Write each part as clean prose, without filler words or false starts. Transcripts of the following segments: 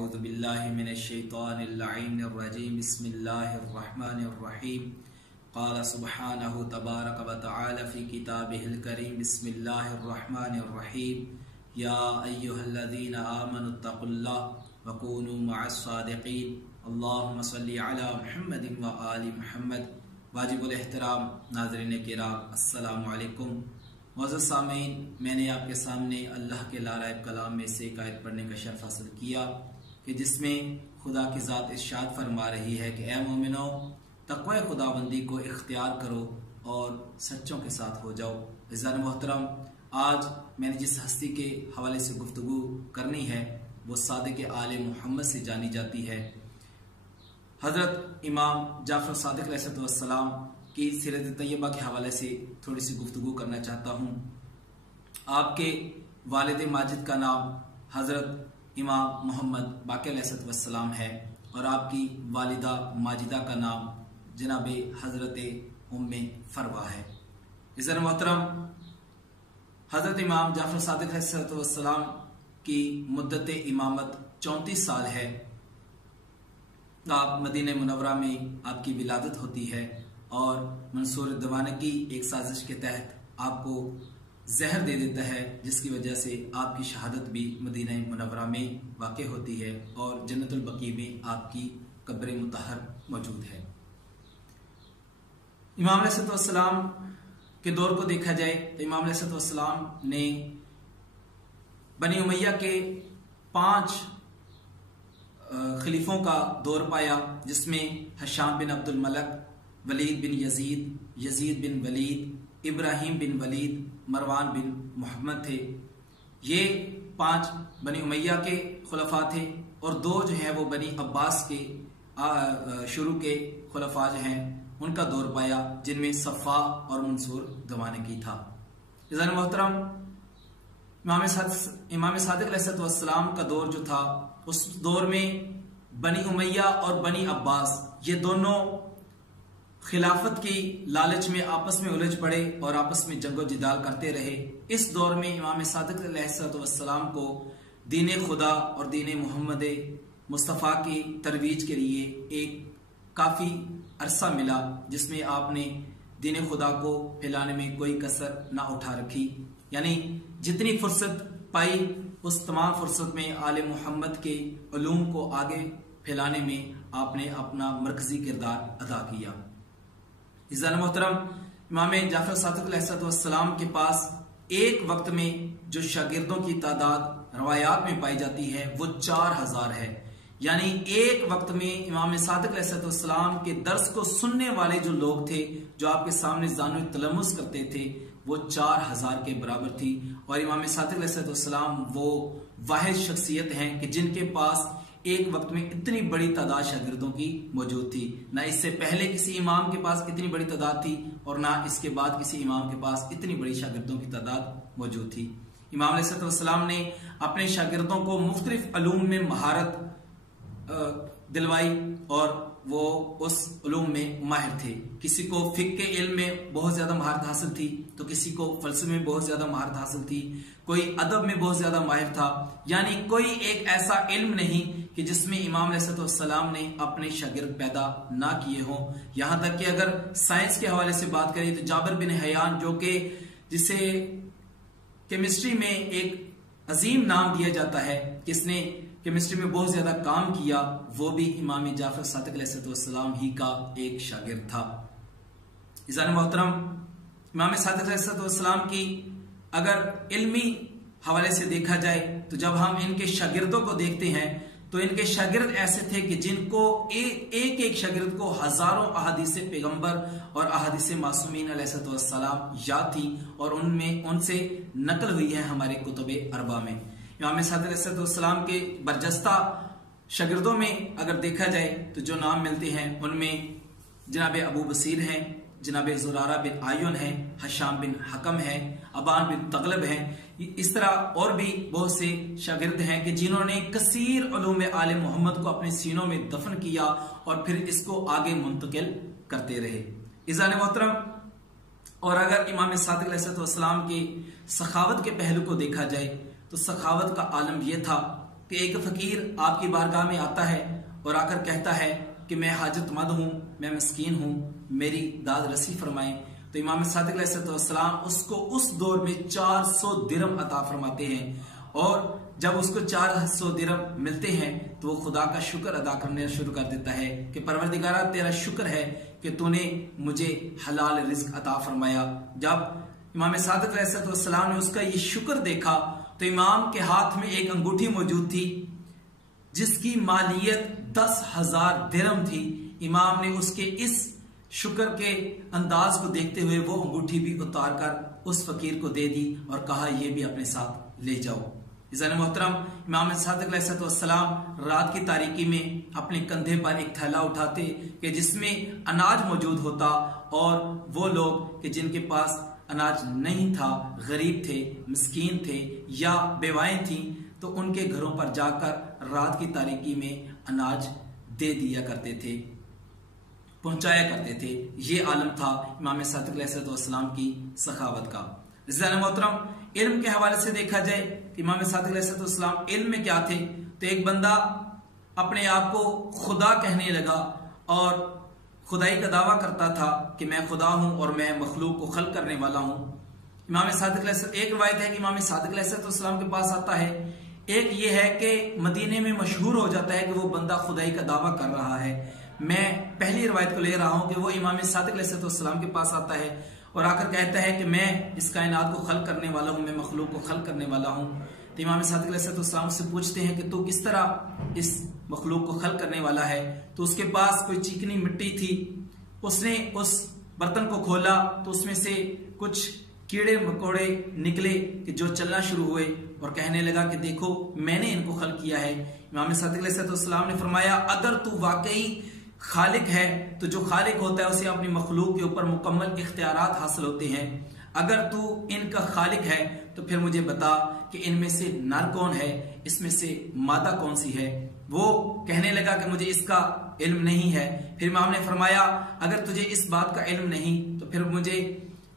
अऊज़ु बिल्लाहि मिनश शैतानिर रजीम बिस्मिल्लाहिर्रहमानिर्रहीम क़ाल सुब्हानहु तबारक व तआला फ़ी किताबिहिल करीम बिस्मिल्लाहिर्रहमानिर्रहीम या अय्युहल्लज़ीना आमनुत्तक़ुल्लाह व कूनू मअस्सादिक़ीन अल्लाहुम्मा सल्लि अला मुहम्मदिन व आलि मुहम्मद। वाजिबुल एहतराम नाज़रीन किराम, अस्सलामु अलैकुम। मुअज़्ज़ज़ सामीन, मैंने आपके सामने अल्लाह के लाराइब कलाम में से एक आयत पढ़ने का शर्फ हासिल किया कि जिसमें खुदा की ज़ात इरशाद फरमा रही है कि ए मोमिनो, तक़वा खुदाबंदी को इख्तियार करो और सच्चों के साथ हो जाओ। इज़्ज़ान मोहतरम, आज मैंने जिस हस्ती के हवाले से गुफ्तगू करनी है वो सादिक़ आले मोहम्मद से जानी जाती है। हज़रत इमाम जाफ़र सादिक़ अलैहिस्सलाम की सीरत तैयबा के हवाले से थोड़ी सी गुफ्तगू करना चाहता हूँ। आपके वालिद माजिद का नाम हज़रत इमाम मोहम्मद बाक़िर अलैहिस्सलाम है और आपकी वालिदा माजिदा का नाम जनाब हज़रत उम्मे फरवा है। इज़्ज़त मोहतरम, हज़रत इमाम जाफ़र सादिक़ अलैहिस्सलाम की मुद्दत इमामत 34 साल है। आप मदीने मुनव्वरा में आपकी विलादत होती है और मंसूर दीवाने की एक साजिश के तहत आपको जहर दे देता है, जिसकी वजह से आपकी शहादत भी मदीने मुनव्वरा में वाक़ होती है और जन्नतुल बकी में आपकी कब्र मुतहर मौजूद है। इमाम अलैहिस्सलाम के दौर को देखा जाए तो इमाम अलैहिस्सलाम ने बनी उमैया के 5 खलीफों का दौर पाया, जिसमें हशाम बिन अब्दुल मलक, वलीद बिन यजीद, यजीद बिन वलीद, इब्राहिम बिन वलीद, मरवान बिन मोहम्मद थे। ये 5 बनी उमैया के खुलफा थे और 2 जो हैं वो बनी अब्बास के शुरू के खुलफा जो हैं उनका दौर पाया, जिनमें सफ़ा और मंसूर दीवाने की था। इज़्ज़ान मोहतरम, इमाम सादिक़ अलैहिस्सलाम का दौर जो था, उस दौर में बनी उमैया और बनी अब्बास ये दोनों खिलाफत की लालच में आपस में उलझ पड़े और आपस में जंगो जिदाल करते रहे। इस दौर में इमाम सादिक़ अलैहिस्सलाम को दीन खुदा और दीन मोहम्मद मुस्तफ़ा की तरवीज के लिए एक काफ़ी अरसा मिला, जिसमें आपने दीन खुदा को फैलाने में कोई कसर ना उठा रखी। यानी जितनी फुर्सत पाई उस तमाम फुर्सत में आले मोहम्मद के उलूम को आगे फैलाने में आपने अपना मरकजी किरदार अदा किया। इज़्ज़ान मोहतरम, इमाम जाफ़र सादिक़ अलैहिस्सलाम के पास एक वक्त में जो शागिर्दों की तादाद रवायात में पाई जाती है वो 4000 है। यानी एक वक्त में इमाम सादिक़ अलैहिस्सलाम के दर्स को सुनने वाले जो लोग थे, जो आपके सामने ज़ानो तलम्मुस करते थे, वो 4000 के बराबर थी। और इमाम सादिक़ अलैहिस्सलाम वो वाहिद शख्सियत हैं कि जिनके पास एक वक्त में इतनी बड़ी तादाद शागिर्दों की मौजूद थी। ना इससे पहले किसी इमाम के पास इतनी बड़ी तादाद थी और ना इसके बाद किसी इमाम के पास इतनी बड़ी शागिर्दों की तादाद मौजूद थी। इमाम अलैहिस्सलाम ने अपने शागिर्दों को मुख्तलिफ उलूम में महारत दिलवाई और वो उस उलूम में माहिर थे। किसी को फिक़्ह के इल्म में बहुत ज्यादा महारत हासिल थी, तो किसी को फ़लसफ़े में बहुत ज्यादा महारत हासिल थी, कोई अदब में बहुत ज्यादा माहिर था। यानी कोई एक ऐसा इल्म नहीं कि जिसमें इमाम अलैहिस्सलाम ने अपने शागिर्द पैदा ना किए हों। यहां तक कि अगर साइंस के हवाले से बात करें तो जाबिर बिन हयान, जो कि जिसे केमिस्ट्री में एक अजीम नाम दिया जाता है, किसने केमिस्ट्री में बहुत ज्यादा काम किया, वो भी इमाम जाफ़र सादिक़ अलैहिस्सलाम ही का एक शागिर्द था। इज़्ज़ान मोहतरम, इमाम सादिक़ अलैहिस्सलाम की अगर इल्मी हवाले से देखा जाए तो जब हम इनके शागिर्दों को देखते हैं तो इनके शागिर्द ऐसे थे कि जिनको एक शागिर्द को हजारों अहादीस पैगंबर और अहादीस मासूमीन अलैहिस्सलाम याद थी और उनमें उनसे नकल हुई है हमारे कुतुब अरबा में। इमाम सादिक़ अलैहिस्सलाम के बरजस्ता शागिर्दों में अगर देखा जाए तो जो नाम मिलते हैं उनमें जनाब अबू बसीर हैं, जनाब ज़ुरारा बिन आयुन है, हशाम बिन हकम है, अबान बिन तगलब है। इस तरह और भी बहुत से शागिर्द हैं कि जिन्होंने कसीर उलूम आले मोहम्मद को अपने सीनों में दफन किया और फिर इसको आगे मुंतकिल करते रहे। इज़्ज़ान मोहतरम, और अगर इमाम सादिक़ अलैहिस्सलाम के सखावत के पहलू को देखा जाए तो सखावत का आलम यह था कि एक फकीर आपकी बारगाह में आता है और आकर कहता है कि मैं हाजतमंद हूँ, मैं मिस्कीन हूँ, मेरी दाद रसी फरमाएं। तो इमाम सादिक अलैहिस्सलाम उसको उस दौर में 400 दिरहम अता फरमाते हैं, और जब उसको 400 दिरहम मिलते हैं तो वो खुदा का शुक्र अदा करने शुरू कर देता है कि परवरदिगारा तेरा शुक्र है कि तूने मुझे हलाल रिज्क अता फरमाया। जब इमाम सादिक अलैहिस्सलाम ने उसका ये शुक्र देखा तो इमाम के हाथ में एक अंगूठी मौजूद थी जिसकी मालियत 10,000 दिरहम थी। इमाम ने उसके इस शुक्र के अंदाज को देखते हुए वो अंगूठी भी उतार कर उस फकीर को दे दी और कहा ये भी अपने साथ ले जाओ। इज़ान मोहतरम, इमाम सादिक अलैहिस्सलाम रात की तारीकी में अपने कंधे पर एक थैला उठाते कि जिसमें अनाज मौजूद होता, और वो लोग कि जिनके पास अनाज नहीं था, गरीब थे, मिस्कीन थे या बेवाएं थीं, तो उनके घरों पर जाकर रात की तारीकी में अनाज दे दिया करते थे, पहुंचाया करते थे। ये आलम था इमाम सादिक अलैहिस्सलाम की सखावत का। इज़ान मोहतरम, इल्म के हवाले से देखा जाए कि इमाम सादिक अलैहिस्सलाम इल्म में क्या थे, तो एक बंदा अपने आप को खुदा कहने लगा और खुदाई का दावा करता था कि मैं खुदा हूं और मैं मखलूक को खल्क करने वाला हूं। इमाम सादिक एक रवायत है कि इमाम सादिक अलैहिस्सलाम के पास आता है, एक ये है कि मदीने में मशहूर हो जाता है कि वो बंदा खुदाई का दावा कर रहा है। मैं पहली रवायत को ले रहा हूं कि वो इमाम सादिक अलैहिस्सलाम के पास आता है और आकर कहता है कि मैं इस कायनात को खल्क करने वाला हूं, मैं मखलूक को खल्क करने वाला हूं। तो इमाम सादिक अलैहिस्सलाम से पूछते हैं कि तू किस तरह इस मखलूक को खल्क करने वाला है। तो उसके पास कोई चिकनी मिट्टी थी, उसने उस बर्तन को खोला तो उसमें से कुछ कीड़े मकोड़े निकले कि जो चलना शुरू हुए और कहने लगा कि देखो मैंने इनको खल्क किया है। इमाम सादिक अलैहिस्सलाम ने फरमाया, अगर तू वाकई खालिक है तो जो खालिक होता है उसे अपनी मखलूक के ऊपर मुकम्मल इख्तियारात हासिल होते हैं। अगर तू इनका खालिक है तो फिर मुझे बता कि इनमें से नर कौन है, इसमें से मादा कौन सी है। वो कहने लगा कि मुझे इसका इल्म नहीं है। फिर इमाम ने फरमाया, अगर तुझे इस बात का इल्म नहीं तो फिर मुझे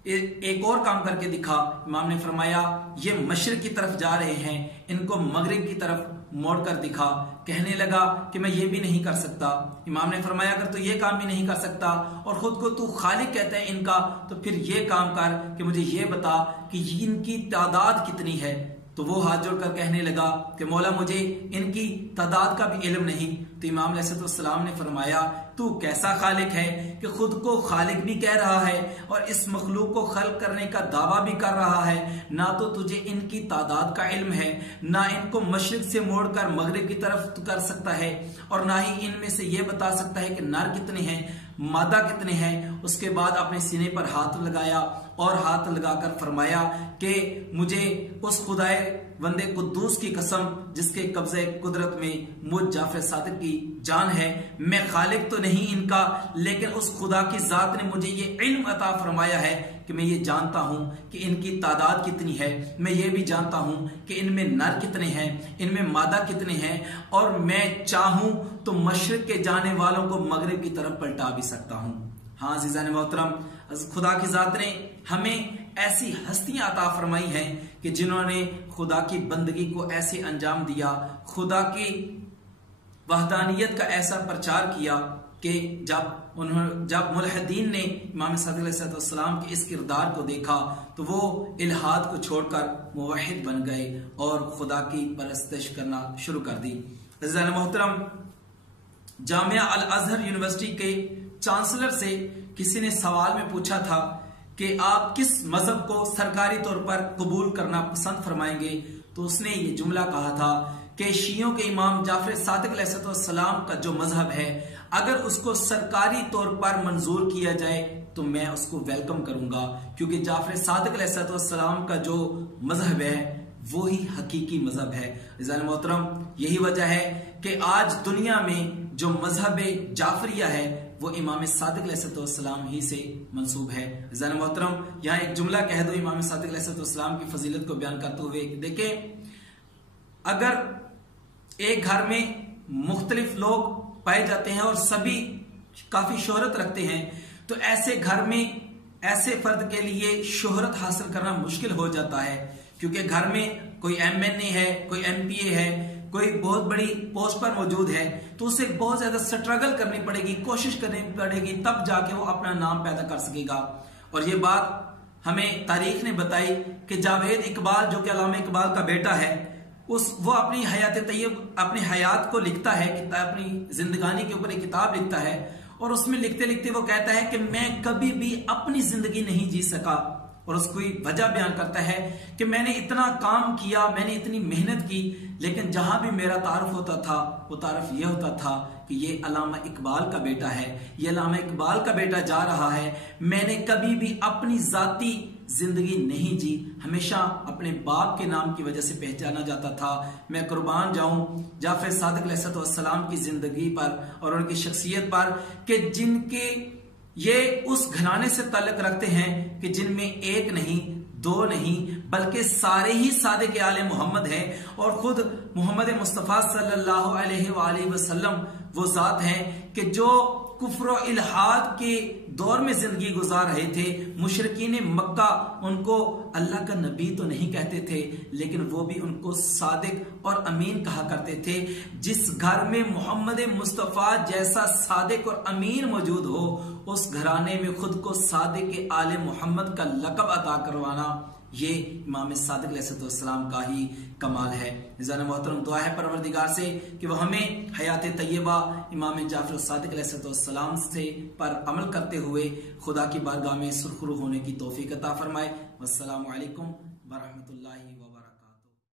एक और काम करके दिखा। इमाम ने फरमाया, ये मशरिक की तरफ जा रहे हैं, इनको मगरिब की तरफ मोड़ कर दिखा। कहने लगा कि मैं ये भी नहीं कर सकता। इमाम ने फरमाया, अगर तू ये काम भी नहीं कर सकता और खुद को तू खालिक कहता है इनका, तो फिर ये काम कर कि मुझे ये बता कि इनकी तादाद कितनी है। तो वो हाथ जोड़कर कहने लगा कि मौला मुझे इनकी तादाद का भी इल्म नहीं। तो इमाम अलैहिस्सलाम ने फरमाया, तू कैसा खालिक है कि खुद को खालिक भी कह रहा है और इस मखलूक को खल्क करने का दावा भी कर रहा है। ना तो तुझे इनकी तादाद का इल्म है, ना इनको मशरिक से मोड़कर मगरिब की तरफ कर सकता है, और ना ही इनमें से ये बता सकता है कि नर कितने हैं, मादा कितने हैं। उसके बाद अपने सीने पर हाथ लगाया और हाथ लगाकर फरमाया कि मुझे उस खुदाए वंदे कुद्दूस की कसम जिसके कब्जे कुदरत में मुझ जाफर सादिक की जान है, मैं खालिक तो नहीं इनका, लेकिन उस खुदा की जात ने मुझे ये इल्म अता फरमाया है कि मैं ये जानता हूं कि इनकी तादाद कितनी है, मैं ये भी जानता हूं कि इनमें नर कितने हैं, इनमें मादा कितने हैं, और मैं चाहूं तो मशरिक के जाने वालों को मगरिब की तरफ पलटा भी सकता हूं। हाँ अज़ीज़ान मोहतरम, खुदा की जात ने हमें ऐसी हस्तियां अता फरमाई हैं कि जिन्होंने खुदा की बंदगी को ऐसे अंजाम दिया, खुदा की वहदानियत का ऐसा प्रचार किया कि जब मुल्हिदीन ने इमाम सादिक अलैहिस्सलाम के इस किरदार को देखा तो वो इल्हाद को छोड़कर मुवहिद बन गए और खुदा की परस्तिश करना शुरू कर दी। अज़ीज़ान मोहतरम, जामिया अल अज़हर यूनिवर्सिटी के चांसलर से किसी ने सवाल में पूछा था कि आप किस मजहब को सरकारी तौर पर कबूल करना पसंद फरमाएंगे, तो उसने ये जुमला कहा था कि शियों के इमाम जाफर सादिक अलैहिस्सलाम का जो मजहब है, अगर उसको सरकारी तौर पर मंजूर किया जाए तो मैं उसको वेलकम करूंगा, क्योंकि जाफर सादिक अलैहिस्सलाम का जो मजहब है वो ही हकीकी मजहब है। इज़ान मोहतरम, यही वजह है कि आज दुनिया में जो मजहब जाफरिया है वो इमाम सादिक अलैहिस्सलाम ही से मंसूब है। इज़ान मोहतरम, यहाँ एक जुमला कह दो इमाम सादिक अलैहिस्सलाम की फजीलत को बयान करते हुए। देखें, अगर एक घर में मुख्तलिफ लोग पाए जाते हैं और सभी काफी शोहरत रखते हैं, तो ऐसे घर में ऐसे फर्द के लिए शोहरत हासिल करना मुश्किल हो जाता है, क्योंकि घर में कोई MNA है, कोई MPA है, कोई बहुत बड़ी पोस्ट पर मौजूद है तो उसे बहुत ज्यादा स्ट्रगल करनी पड़ेगी, कोशिश करनी पड़ेगी, तब जाके वो अपना नाम पैदा कर सकेगा। और ये बात हमें तारीख ने बताई कि जावेद इकबाल जो कि अल्लामा इकबाल का बेटा है, वो अपनी हयात तैयब, अपनी हयात को लिखता है, अपनी जिंदगानी के ऊपर एक किताब लिखता है और उसमें लिखते लिखते वो कहता है कि मैं कभी भी अपनी जिंदगी नहीं जी सका। और उसकी वजह बयान करता है कि मैंने इतना काम किया, मैंने इतनी मेहनत की, लेकिन जहां भी मेरा तारुफ होता था वो तारुफ यह होता था कि ये अल्लामा इकबाल का बेटा है, ये अल्लामा इकबाल का बेटा जा रहा है। मैंने कभी भी अपनी जाती जिंदगी नहीं जी, हमेशा अपने बाप के नाम की वजह से पहचाना जाता था। मैं कुर्बान जाऊं जाफर सादिक अलैहिस्सलाम की जिंदगी पर और उनकी शख्सियत पर कि जिनके ये उस घराने से ताल्लुक रखते हैं कि जिनमें एक नहीं, दो नहीं, बल्कि सारे ही सादिक आले मोहम्मद हैं और खुद मोहम्मद मुस्तफ़ा सल्लल्लाहु अलैहि वसल्लम वो जात हैं कि जो कुफ्र और इल्हाद के दौर में जिंदगी गुजार रहे थे। मुशरिकीन मक्का उनको अल्लाह का नबी तो नहीं कहते थे, लेकिन वो भी उनको सादिक और अमीन कहा करते थे। जिस घर में मोहम्मद मुस्तफ़ा जैसा सादिक और अमीन मौजूद हो, उस घराने में खुद को सादिक आले मोहम्मद का लक़ब अता करवाना, ये इमाम सादिक अलैहिस्सलाम का ही कमाल है। निज़ान मोहतरम, दुआ है परवरदिगार से कि वह हमें हयात तैयबा इमाम जाफर सादिक अलैहिस्सलाम से पर अमल करते हुए खुदा की बारगाह में सुरखरू होने की तौफीक अता फरमाए। वस्सलामु अलैकुम व रहमतुल्लाहि